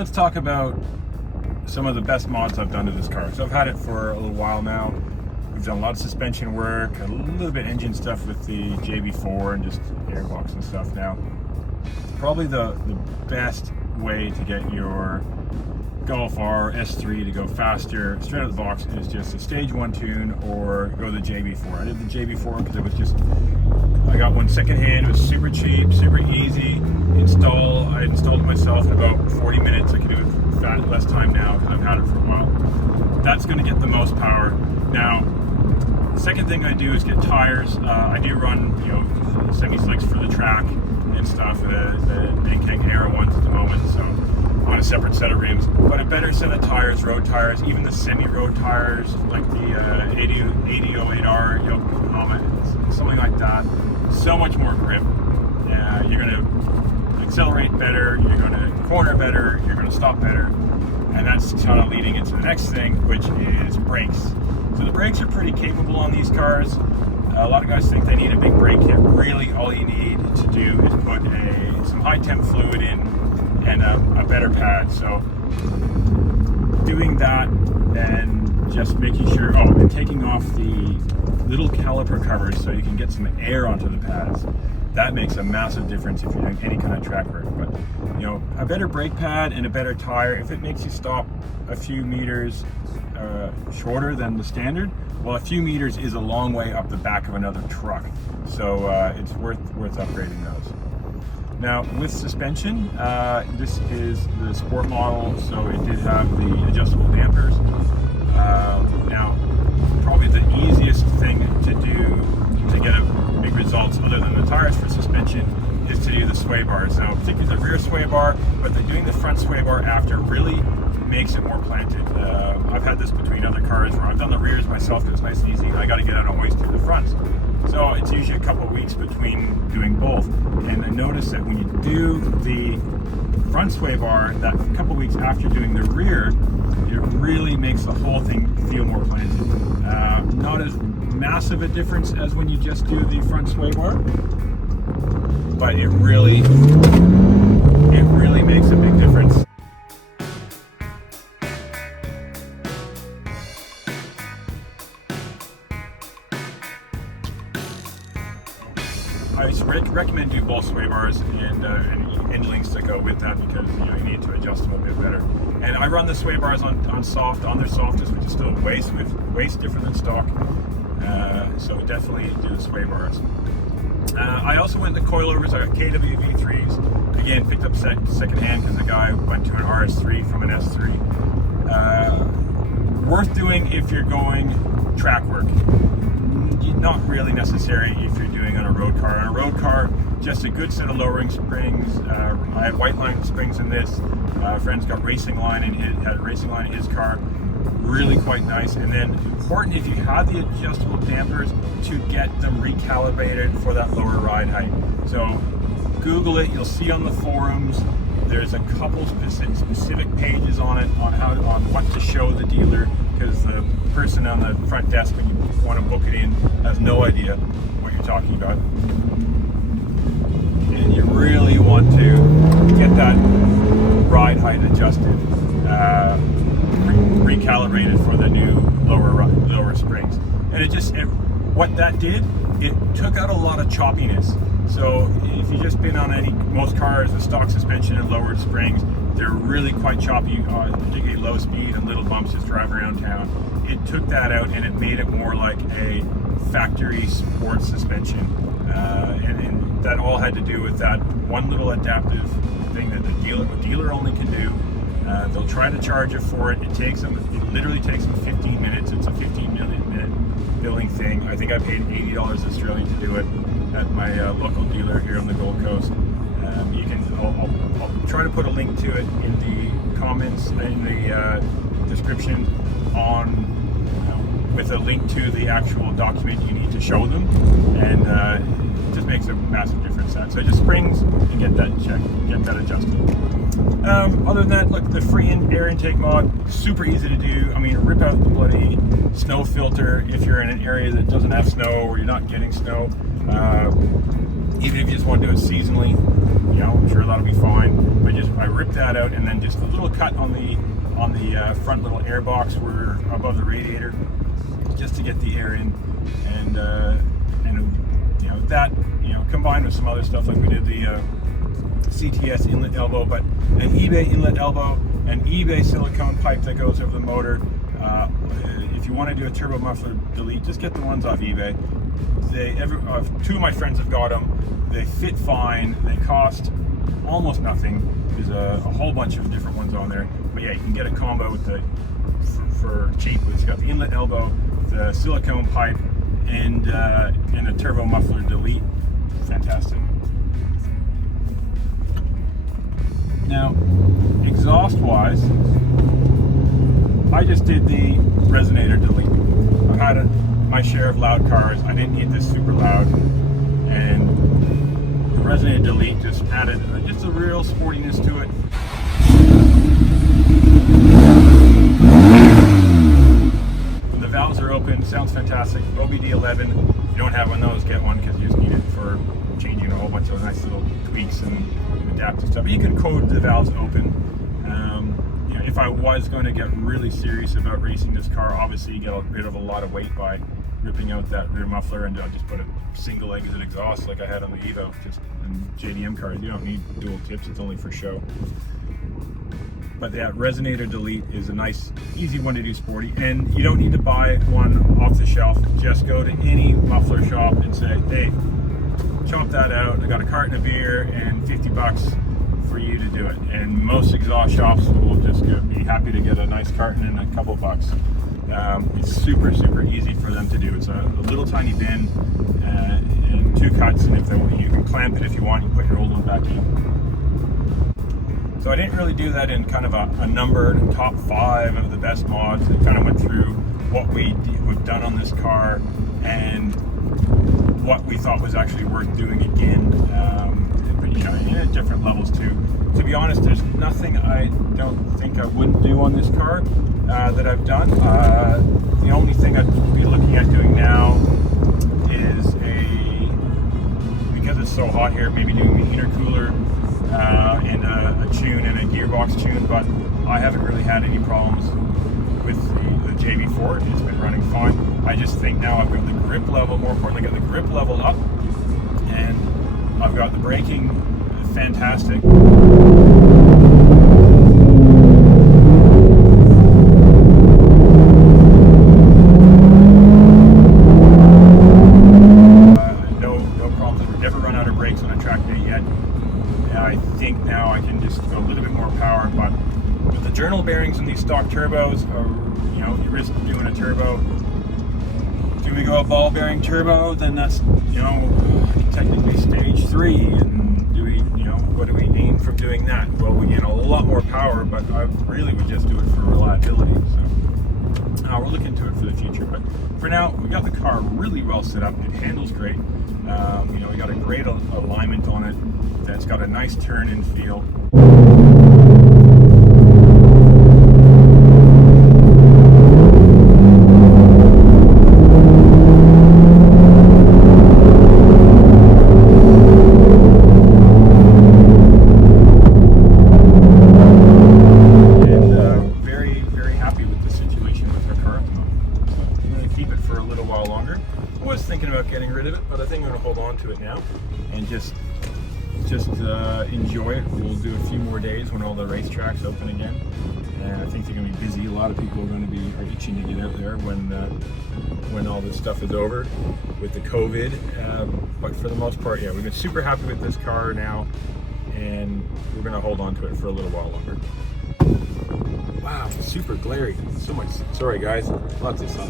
let's talk about some of the best mods I've done to this car. So I've had it for a little while now. We've done a lot of suspension work, a little bit engine stuff with the JB4 and just AIRBOX and stuff now. Probably the best way to get your GOLFR S3 to go faster straight out of the box is just a stage 1 tune or go the JB4. I did the JB4 because it was just, I got one secondhand, it was super cheap, super easy install. I installed it myself in about 40 minutes. I could do it in less time now because I've had it for a while. That's going to get the most power. Now, the second thing I do is get tires. I do run, semi-slicks for the track and stuff, the Nankang Aero ones at the moment, so on a separate set of rims, but a better set of tires, road tires, even the semi-road tires like the ADDY'S Yokohama, something like that. So much more grip. You're going to accelerate better, you're going to corner better, you're going to stop better, and that's kind of leading into the next thing, which is brakes. So the brakes are pretty capable on these cars. A lot of guys think they need a big brake kit. Really, all you need to do is put some high temp fluid in and a better pad. So doing that and just making sure, and taking off the little caliper covers so you can get some air onto the pads. That makes a massive difference if you're doing any kind of track work. But a better brake pad and a better tire, if it makes you stop a few meters shorter than the standard, well, a few meters is a long way up the back of another truck, so it's worth upgrading those. Now with suspension, this is the sport model, so it did have the adjustable dampers. Now probably the easiest thing to do to get big results other than the tires for suspension is to do the sway bars. Now particularly the rear sway bar, but doing the front sway bar after really makes it more planted. I've had this between other cars where I've done the rears myself because it's nice and easy, and I got to get out and hoist through the fronts. So it's usually a couple of weeks between doing both. And I noticed that when you do the front sway bar, that couple of weeks after doing the rear, it really makes the whole thing feel more planted. Not as massive a difference as when you just do the front sway bar, but it really makes a big difference. I recommend do both sway bars and end links to go with that because you need to adjust them a bit better. And I run the sway bars on soft, on their softest, which is still waist different than stock. So definitely do the sway bars. I also went to coilovers. I got KWV3s. Again, picked up secondhand because the guy went to an RS3 from an S3. Worth doing if you're going track work. Not really necessary if you're doing on a road car. On a road car, just a good set of lowering springs. I had Whiteline springs in this. Friend's got racing line in his car. Really quite nice. And then important if you have the adjustable dampers to get them recalibrated for that lower ride height. So Google it. You'll see on the forums. There's a couple specific pages on it on what to show the dealer, because the person on the front desk when you want to book it in has no idea what you're talking about. And you really want to get that ride height adjusted, recalibrated for the new lower springs. And what that did, it took out a lot of choppiness. So if you've just been on most cars with stock suspension and lowered springs, they're really quite choppy, particularly low speed and little bumps just drive around town. It took that out and it made it more like a factory sport suspension. And that all had to do with that one little adaptive thing that the dealer only can do. They'll try to charge you for it. It literally takes them 15 minutes. It's a 15-minute billing thing. I think I paid $80 Australian to do it at my local dealer here on the Gold Coast. I'll try to put a link to it in the comments, in the description, with a link to the actual document you need to show them, and it just makes a massive difference. So just springs and get that checked, get that adjusted. Other than that, look, the free air intake mod, super easy to do. I mean, rip out the bloody snow filter if you're in an area that doesn't have snow or you're not getting snow. Even if you just want to do it seasonally, you know, I'm sure that'll be fine. I ripped that out, and then just a little cut on the front little air box where above the radiator, just to get the air in, and you know, that, you know, combined with some other stuff like we did the CTS inlet elbow, but an eBay inlet elbow, an eBay silicone pipe that goes over the motor. If you want to do a turbo muffler delete, just get the ones off eBay. Two of my friends have got them. They fit fine. They cost almost nothing. There's a whole bunch of different ones on there. But yeah, you can get a combo with for cheap. It's got the inlet elbow, the silicone pipe, and a turbo muffler delete. Fantastic. Now, exhaust-wise, I just did the resonator delete. I've had my share of loud cars. I didn't need this super loud, and the resonator delete just added just a real sportiness to it. When the valves are open, sounds fantastic. OBDELEVEN. If you don't have one of those, get one, because you just need it for changing a whole bunch of nice little tweaks and adaptive stuff. But you can code the valves open. You know, if I was going to get really serious about racing this car, obviously you get rid of a lot of weight by ripping out that rear muffler, and I'll just put a single exit exhaust like I had on the Evo. Just in JDM cars, you don't need dual tips, it's only for show. But that resonator delete is a nice, easy one to do sporty, and you don't need to buy one off the shelf. Just go to any muffler shop and say, hey, chop that out, I got a carton of beer and $50 for you to do it. And most exhaust shops will just be happy to get a nice carton and a couple bucks. It's super, super easy for them to do. It's a little tiny bin and 2 cuts, and you can clamp it if you want. You put your old one back in. So I didn't really do that in kind of a numbered top 5 of the best mods. It kind of went through what we've done on this car and what we thought was actually worth doing again, but you know, in different levels too. To be honest, there's nothing I don't think I wouldn't do on this car that I've done. The only thing I'd be looking at doing now is because it's so hot here, maybe doing the intercooler and a tune and a gearbox tune, but I haven't really had any problems with the JB4. It's been running fine. I just think now I've got the grip level, more importantly, got the grip level up, and I've got the braking fantastic. No problems. We've never run out of brakes on a track day yet. I think now I can just go a little bit more power, but with the journal bearings and these stock turbos, you know, you risk doing a turbo. Do we go a ball bearing turbo? Then that's, you know, technically stage 3. And do we, you know, what do we gain from doing that? Well, we gain a lot more power, but I really would just do it for reliability. So we're looking to it for the future. But for now, we got the car really well set up. It handles great. You know, we got a great alignment on it. That's got a nice turn-in feel. Getting rid of it, but I think I'm going to hold on to it now and just enjoy it. We'll do a few more days when all the racetracks open again, and I think they're going to be busy. A lot of people are going to be itching to get out there when all this stuff is over with the COVID. But for the most part, yeah, we've been super happy with this car now, and we're going to hold on to it for a little while longer. Wow, super glary. So much. Sorry guys, lots of sun.